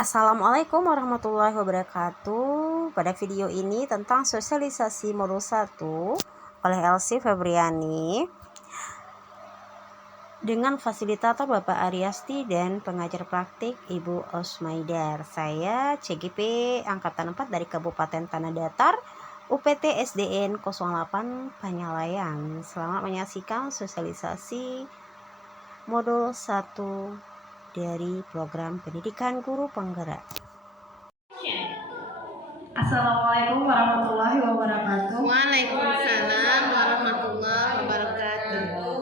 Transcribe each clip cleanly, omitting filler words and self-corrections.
Assalamualaikum warahmatullahi wabarakatuh. Pada video ini tentang sosialisasi modul 1 oleh Elsie Febriani dengan fasilitator Bapak Ariasti dan pengajar praktik Ibu Osmaidar. Saya CGP Angkatan 4 dari Kabupaten Tanah Datar, UPT SDN 08 Panyalayan. Selamat menyaksikan sosialisasi modul 1 dari program pendidikan guru penggerak. Assalamualaikum warahmatullahi wabarakatuh. Waalaikumsalam warahmatullahi wabarakatuh.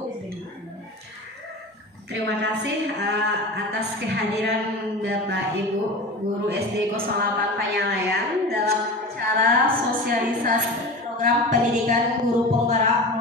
Terima kasih atas kehadiran Bapak Ibu guru SD 08 Panyalayan dalam acara sosialisasi program pendidikan guru penggerak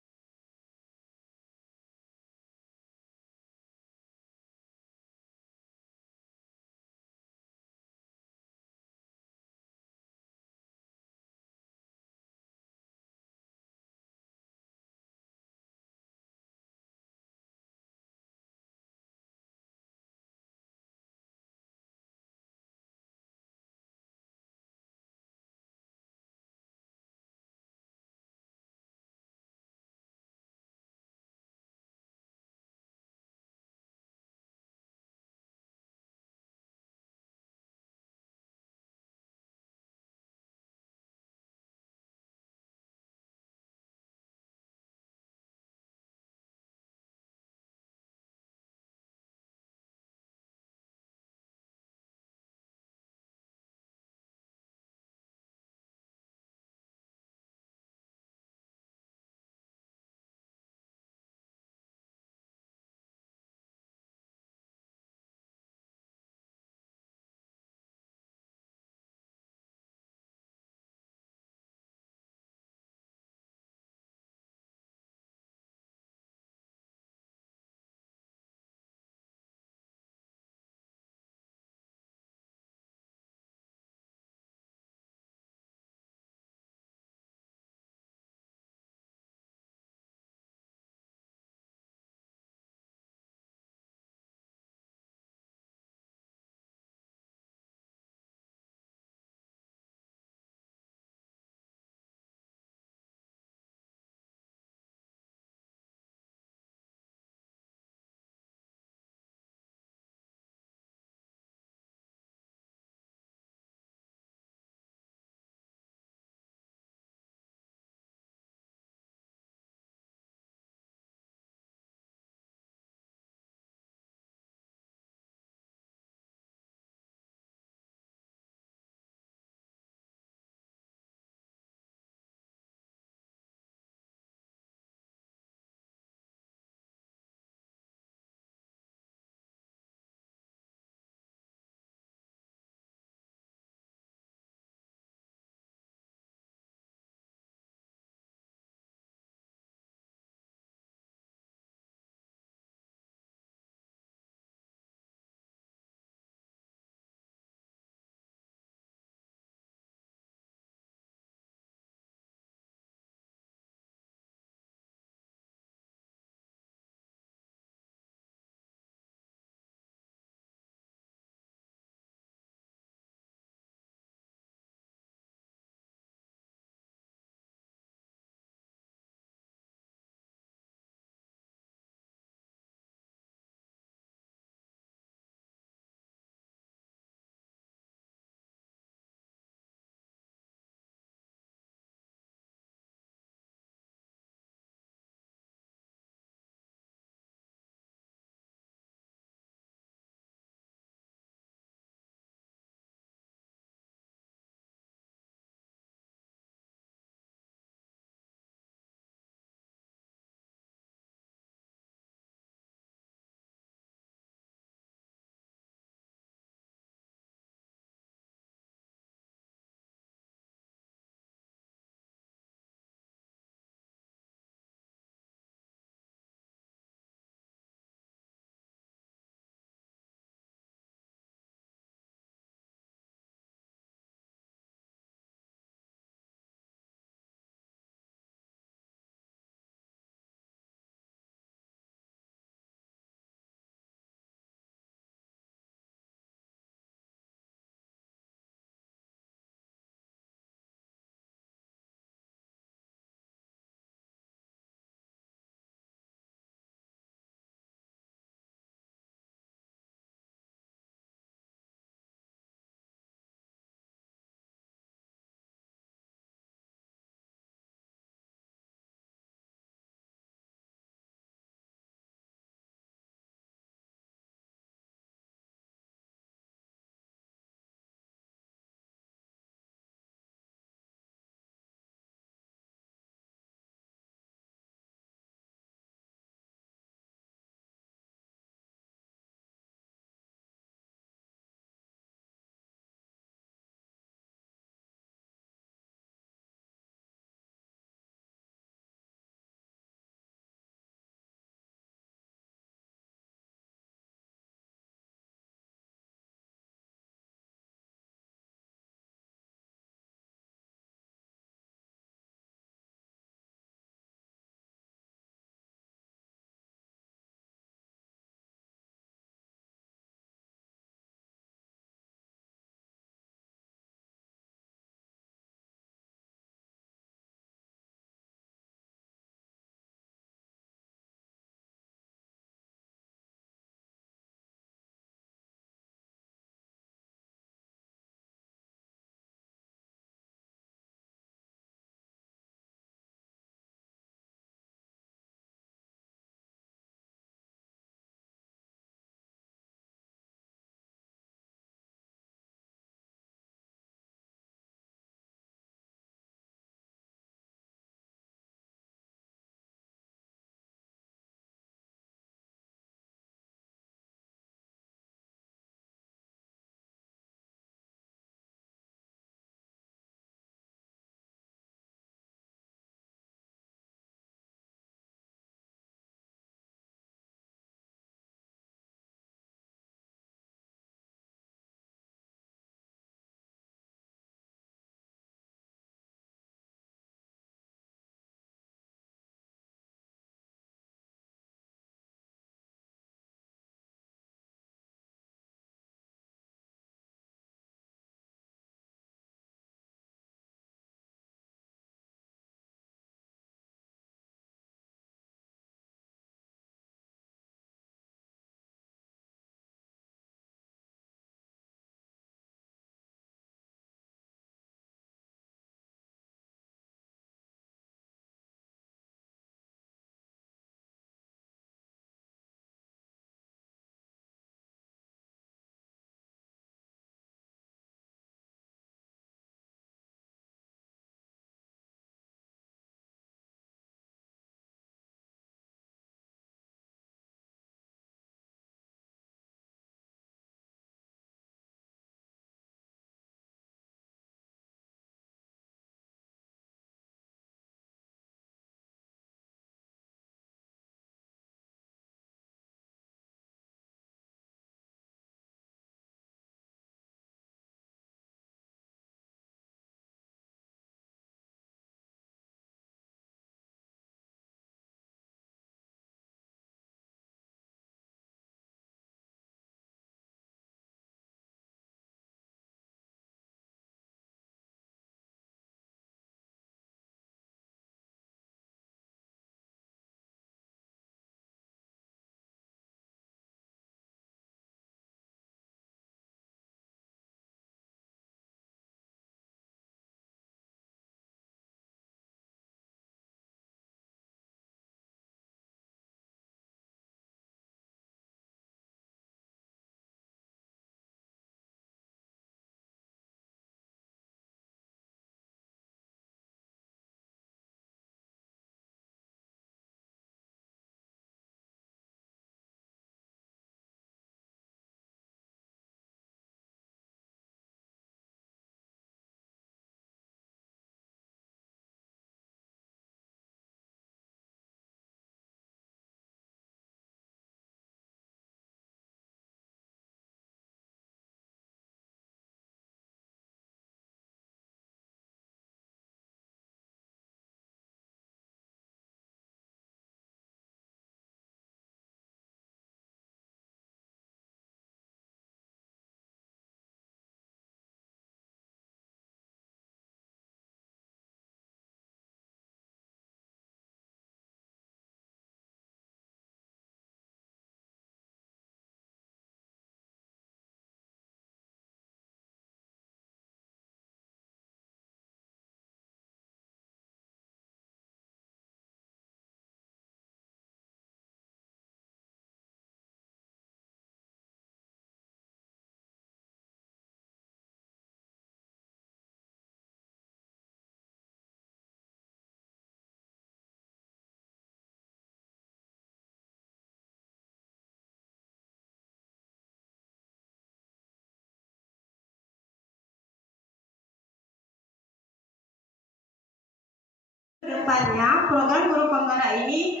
kedepannya program guru penggerak ini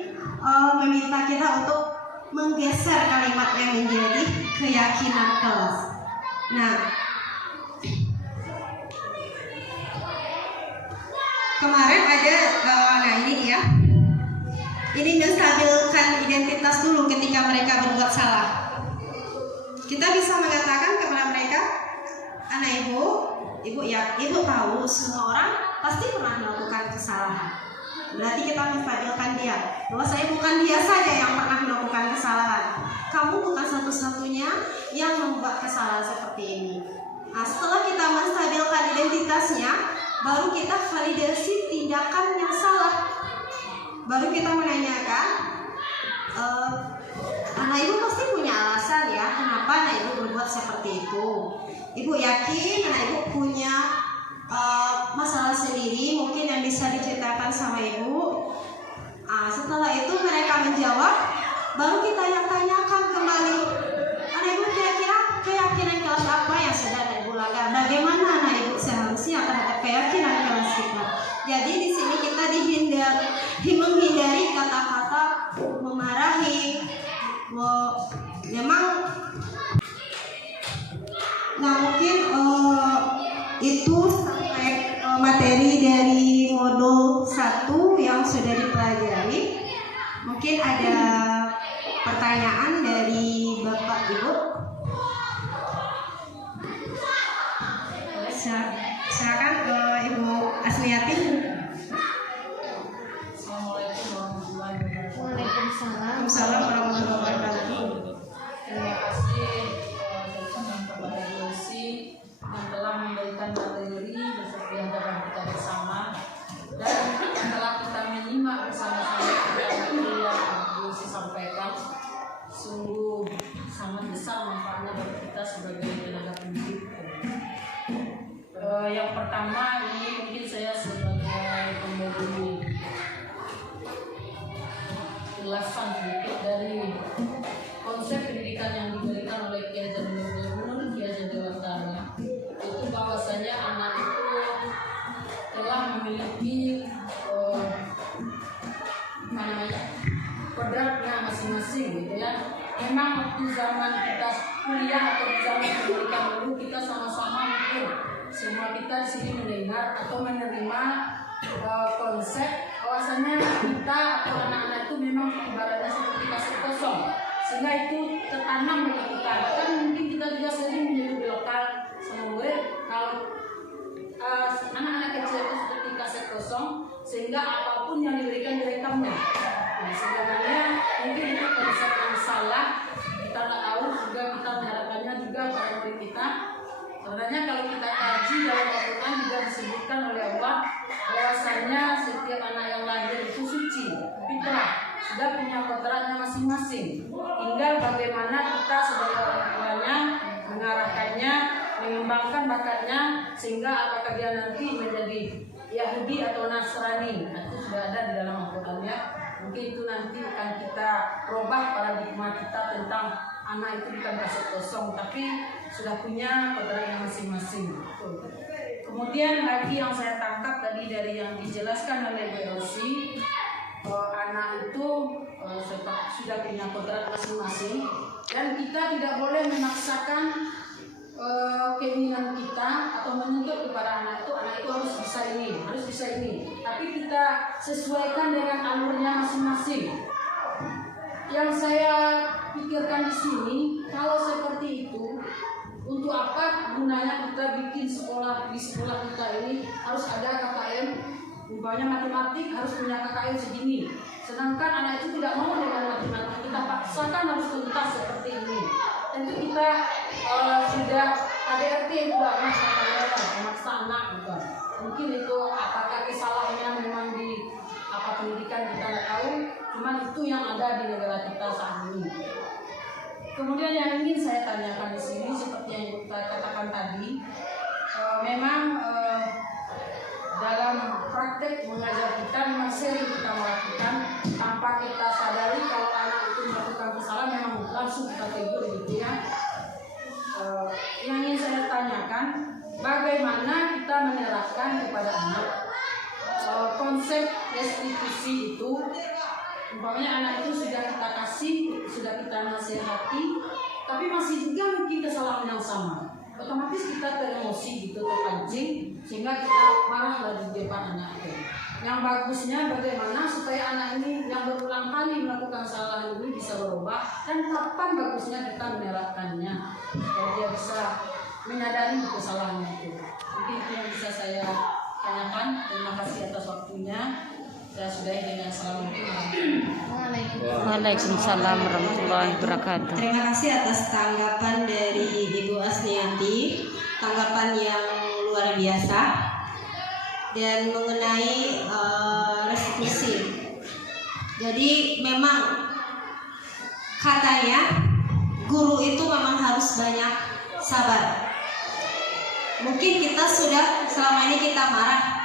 meminta kita untuk menggeser kalimatnya menjadi keyakinan kelas. Nah, kemarin ada, nah ini dia. Ini menstabilkan identitas dulu ketika mereka berbuat salah. Kita bisa mengatakan kepada mereka, anak ibu ya, ibu tahu semua orang pasti pernah melakukan kesalahan. Berarti kita menstabilkan dia bahwa saya bukan dia saja yang pernah melakukan kesalahan. Kamu bukan satu-satunya yang membuat kesalahan seperti ini. Nah, setelah kita menstabilkan identitasnya, baru kita validasi tindakan yang salah. Baru kita menanyakan, anak ibu pasti punya alasan ya kenapa anak ibu berbuat seperti itu. Ibu yakin anak ibu punya masalah sendiri mungkin yang bisa diceritakan sama ibu. Setelah itu mereka menjawab, baru kita yang tanyakan kembali, anak ibu kira-kira keyakinan kelas apa yang sudah anak ibu langgar? Bagaimana anak ibu seharusnya terhadap keyakinan kelas kita? Jadi di sini kita menghindari kata-kata memarahi. Memang, nah mungkin itu sampai materi dari modul 1 yang sudah dipelajari. Mungkin ada pertanyaan dari Bapak Ibu. Silakan Ibu Asmiati. Waalaikumsalam warahmatullahi wabarakatuh. Terima kasih kepada dosi yang telah memberikan materi seperti yang telah kita bersama, dan setelah kita menyimak bersama-sama materi yang dosi sampaikan, sungguh sangat besar manfaatnya bagi kita sebagai tenaga pendidik. Yang pertama, ini mungkin saya sebagai pemberi ulasan sedikit dari konsep pendidikan yang diberikan oleh Kiai Haji menurut Kiai Haji Dewantara, itu bahwasanya anak itu telah memiliki kodratnya masing-masing gitu ya. Memang waktu zaman kita kuliah atau di zaman pendidikan dulu, kita sama-sama mungkin semua kita di sini mendengar atau menerima konsep bahwasanya kita atau anak-anak itu memang ibaratnya seperti kaset kosong, sehingga itu tertanam bagi kita. Bahkan mungkin kita juga sering menjadi belakang sama murid kalau anak-anak kecil itu seperti kaset kosong, sehingga apapun yang diberikan direkamnya. Nah, sebenarnya mungkin itu konsep yang salah. Kita tak tahu juga, kita mengharapkannya juga pada murid kita. Sebenarnya kalau kita kaji dalam Al-Quran juga disebutkan oleh Allah bahwasanya setiap anak yang lahir itu suci, fitrah, sudah punya kodratnya masing-masing. Tinggal bagaimana kita sebagai orang tuanya mengarahkannya, mengembangkan bakatnya, sehingga apakah dia nanti menjadi Yahudi atau Nasrani. Nah, itu sudah ada di dalam Al-Quran ya. Mungkin itu nanti akan kita robah paradigma kita tentang anak itu bukan kaset kosong, tapi sudah punya kodratnya masing-masing. Kemudian lagi yang saya tangkap tadi dari yang dijelaskan oleh Bu Elsi, anak itu sudah punya kodrat masing-masing, dan kita tidak boleh memaksakan keinginan kita atau menuntut kepada anak itu harus bisa ini, tapi kita sesuaikan dengan alurnya masing-masing. Yang saya pikirkan di sini, kalau seperti itu, untuk apa gunanya kita bikin sekolah, di sekolah kita ini harus ada KKM, umpamanya matematik harus punya KKM segini, sedangkan anak itu tidak mau dengan matematik, kita paksakan harus tuntas seperti ini. Tentu kita sudah ADRT juga memaksa anak juga. Mungkin itu apakah kesalahannya memang di pendidikan kita tidak tahu, cuman itu yang ada di negara kita saat ini. Kemudian yang ingin saya tanyakan di sini seperti yang kita katakan tadi, memang dalam praktek mengajar kita memang sering kita melakukan tanpa kita sadari kalau anak itu melakukan kesalahan, memang langsung kita tegur gitu ya. Yang ingin saya tanyakan, bagaimana kita menerapkan kepada anak konsep restitusi itu, umpamanya anak itu sudah kita kasih, sudah kita nasihati, tapi masih juga mungkin kesalahan yang sama, otomatis kita teremosi gitu, terpancing, sehingga kita marah lagi di depan anak itu. Yang bagusnya bagaimana supaya anak ini yang berulang kali melakukan kesalahan ini bisa berubah, dan kapan bagusnya kita menerapkannya supaya dia bisa menyadari kesalahannya itu. Mungkin itu yang bisa saya tanyakan. Terima kasih atas waktunya. Saya sudahi dengan salam. Waalaikumsalam warahmatullahi wabarakatuh. Terima kasih atas tanggapan dari Ibu Asniati, tanggapan yang luar biasa. Dan mengenai restitusi, jadi memang katanya guru itu memang harus banyak sabar. Mungkin kita sudah selama ini kita marah,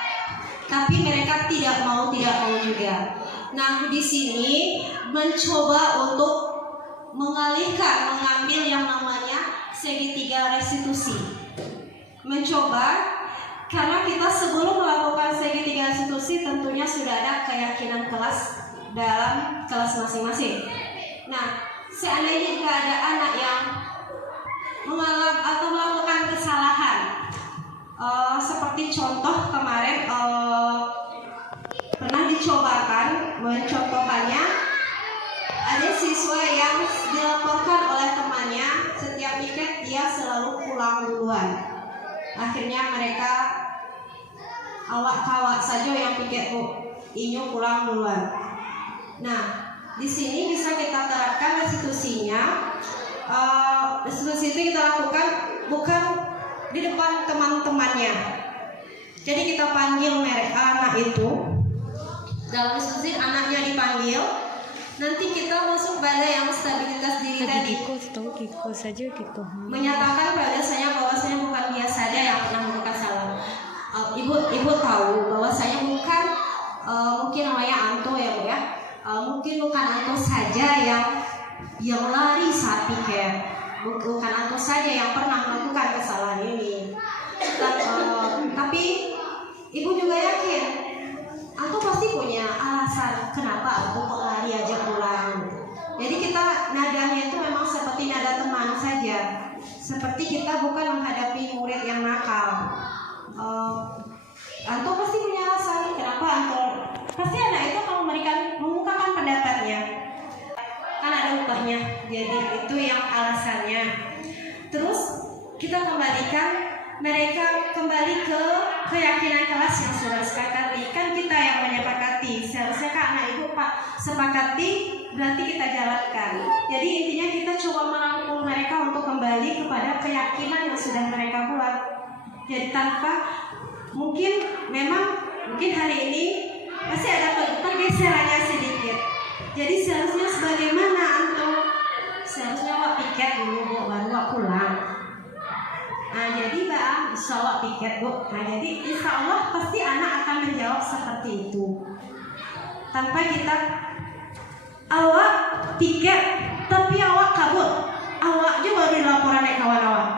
tapi mereka tidak mau juga. Nah, di sini mencoba untuk mengambil yang namanya segitiga restitusi. Mencoba, karena kita sebelum melakukan segitiga restitusi tentunya sudah ada keyakinan kelas dalam kelas masing-masing. Nah, seandainya jika ada anak yang mengalami atau melakukan kesalahan, seperti contoh kemarin pernah mencontohkannya, ada siswa yang dilaporkan oleh temannya setiap piket dia selalu pulang duluan. Akhirnya mereka awak-awak saja yang piket inyo pulang duluan. Nah, di sini bisa kita terapkan restitusinya. Restitusi itu kita lakukan bukan di depan teman-temannya. Jadi kita panggil anak itu. Dalam restitusi anaknya dipanggil. Nanti kita masuk pada yang stabilitas diri tadi. Kiko saja gitu. Menyatakan bahwasanya bukan dia saja yang melakukan salah. Ibu tahu bahwasanya bukan mungkin namanya Anto ya Bu ya. Mungkin bukan Anto saja yang lari saat piket. Bukan Anto saja yang pernah melakukan kesalahan ini. Tapi Ibu juga yakin Anto pasti punya alasan kenapa Anto kok lari aja pulang. Jadi kita nadanya itu memang seperti nada teman saja. Seperti kita bukan menghadapi murid yang nakal. Anto pasti punya alasan kenapa Anto. Pasti anak itu kalau mengemukakan pendapatnya. Kan ada upahnya. Jadi itu yang alasannya. Terus kita kembalikan mereka kembali ke keyakinan kelas yang sudah disepakati. Kan kita yang menyepakati. Seharusnya kan anak ibu sepakati, berarti kita jalankan. Jadi intinya kita coba merangkul mereka untuk kembali kepada keyakinan yang sudah mereka buat. Jadi tanpa mungkin hari ini pasti ada pergeserannya sedikit. Jadi seharusnya sebagaimana Anto, seharusnya wak piket dulu baru wak pulang. Nah jadi Mbak, insya Allah piket Bu. Nah jadi insya Allah pasti anak akan menjawab seperti itu. Tanpa kita awak piket tapi awak kabur, awak juga di laporan kawan awak.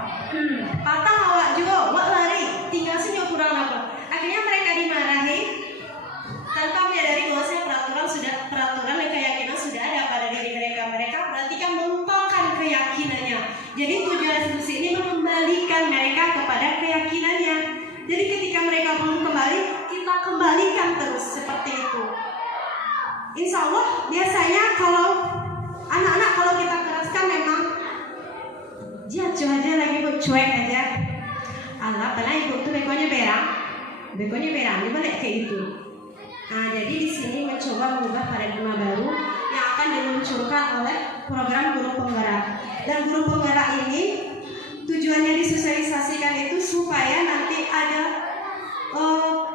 Patang awak juga, awak lari, tinggal senyum kurang apa. Akhirnya mereka dimarahi tanpa menyadari bahwasanya peraturan dan keyakinan sudah ada pada diri mereka. Mereka berarti kan melupakan keyakinannya. Jadi tujuan restitusi ini mengembalikan mereka kepada keyakinannya. Jadi ketika mereka belum kembali, kita kembalikan terus seperti itu. Insya Allah biasanya kalau anak-anak kalau kita keraskan memang dia aja lagi cuek aja. Allah pernah ibu tuh bekonya berang dia balik ke itu. Nah jadi di sini mencoba mengubah paradigma baru yang akan diluncurkan oleh program guru penggerak. Dan guru penggerak ini tujuannya disosialisasikan itu supaya nanti ada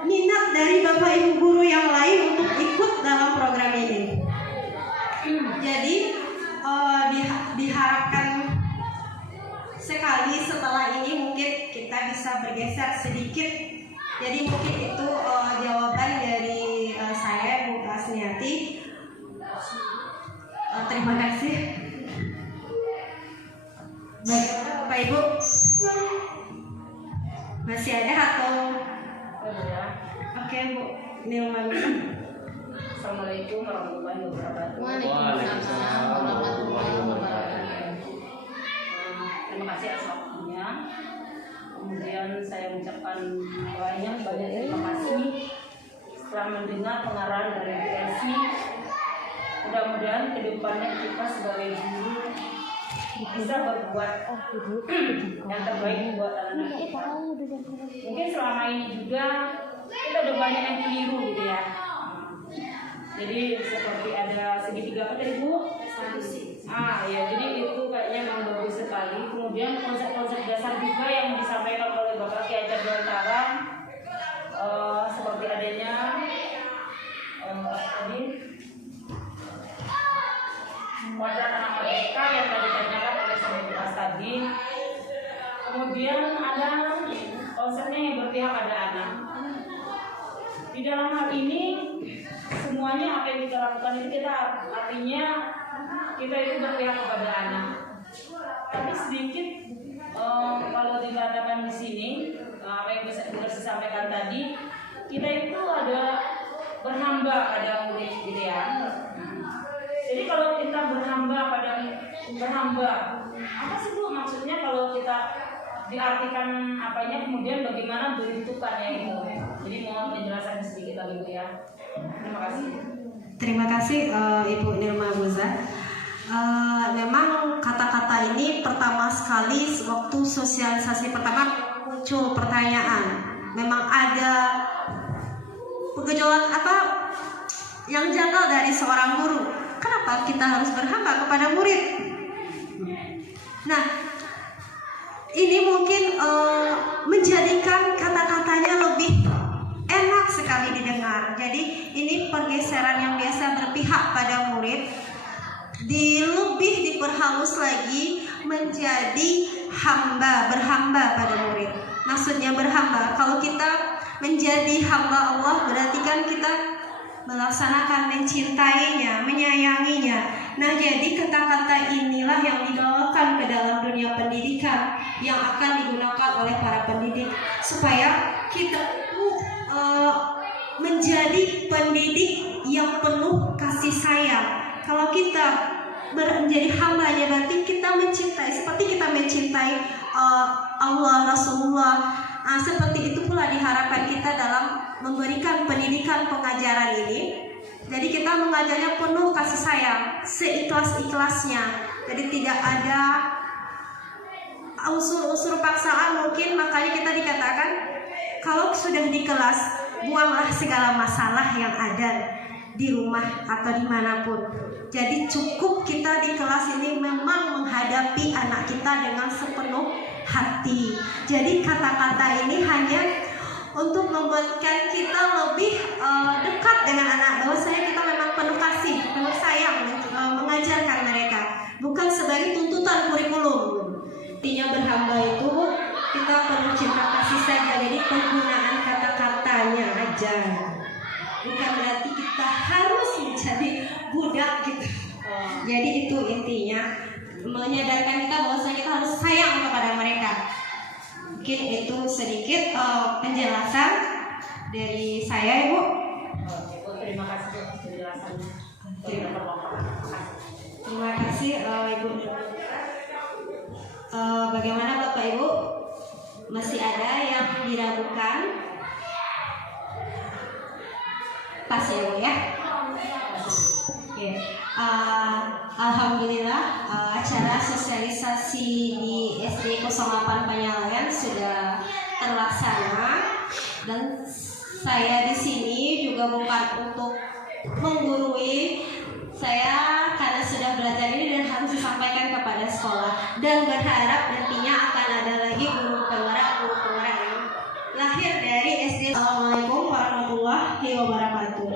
minat dari bapak ibu guru yang lain untuk ikut dalam program ini. Jadi diharapkan sekali setelah ini mungkin kita bisa bergeser sedikit. Jadi mungkin itu jawaban dari saya Bu Asniati. Terima kasih. Bagaimana Bapak Ibu? Masih ada atau? Oke Bu. Nilma. Assalamualaikum warahmatullahi wabarakatuh. Waalaikumsalam warahmatullahi wabarakatuh. Terima kasih atas waktunya. Kemudian saya mengucapkan banyak terima kasih setelah mendengar pengarahan dari PSI. Mudah-mudahan kedepannya kita sebagai guru bisa berbuat yang terbaik buat anak-anak kita. Mungkin selama ini juga kita udah banyak yang keliru gitu ya. Jadi seperti ada segitiga apa tadi Bu? Ya, jadi itu kayaknya memang bagus sekali. Kemudian konsep-konsep dasar juga yang disampaikan oleh Bapak Ki Hajar Dewantara, seperti adanya tadi Kuadran Anak Merdeka yang tadi ditanyakan oleh Sahabat Mas tadi. Kemudian ada konsepnya yang berpihak pada anak. Di dalam hal ini semuanya apa yang kita lakukan itu kita artinya kita itu berpihak kepada anak. Tapi sedikit kalau dikatakan di sini apa yang sudah saya sampaikan tadi, kita itu ada berhamba pada murid gitu ya. Jadi kalau kita berhamba, apa sih Bu maksudnya kalau kita diartikan apanya, kemudian bagaimana bentukannya itu? Jadi mohon penjelasan sedikit lagi Bu ya. Terima kasih. Terima kasih Ibu Nilma Buza. Memang kata-kata ini pertama sekali waktu sosialisasi pertama muncul pertanyaan. Memang ada gejolak yang janggal dari seorang guru. Kenapa kita harus berhamba kepada murid? Nah, ini mungkin menjadikan kata-katanya lebih enak sekali didengar. Jadi ini pergeseran yang biasa berpihak pada murid lebih diperhalus lagi menjadi berhamba pada murid. Maksudnya berhamba, kalau kita menjadi hamba Allah berarti kan kita melaksanakan, mencintainya, menyayanginya. Nah, jadi kata-kata inilah yang dibawakan ke dalam dunia pendidikan yang akan digunakan oleh para pendidik supaya kita menjadi pendidik yang penuh kasih sayang. Kalau kita menjadi hambanya berarti kita mencintai seperti kita mencintai Allah, Rasulullah. Seperti itu pula diharapkan kita dalam memberikan pendidikan pengajaran ini. Jadi kita mengajarnya penuh kasih sayang, seikhlas-ikhlasnya. Jadi tidak ada unsur-unsur paksaan mungkin, makanya kita dikatakan kalau sudah di kelas buanglah segala masalah yang ada di rumah atau dimanapun. Jadi cukup kita di kelas ini memang menghadapi anak kita dengan sepenuh hati. Jadi kata-kata ini hanya untuk membuatkan kita lebih dekat dengan anak, bahwasanya kita memang penuh kasih, penuh sayang mengajarkan mereka, bukan sebagai tuntutan kurikulum. Intinya berhamba itu kita penuh cinta kasih saja. Jadi penggunaan kata-katanya aja, bukan berarti kita harus menjadi budak gitu. Jadi itu intinya menyadarkan kita bahwasanya kita harus sayang kepada mereka. Mungkin itu sedikit penjelasan dari saya, Ibu. Terima kasih atas penjelasannya. Terima kasih Ibu. Bagaimana Bapak Ibu? Masih ada yang diragukan? Pas ya Bu ya? Oke. Alhamdulillah acara sosialisasi di SD 08 Penyalayan sudah terlaksana, dan saya di sini juga bukan untuk menggurui. Saya karena sudah belajar ini dan harus disampaikan kepada sekolah, dan berharap nantinya akan ada lagi guru penggerak yang lahir dari SD. Assalamualaikum warahmatullahi wabarakatuh.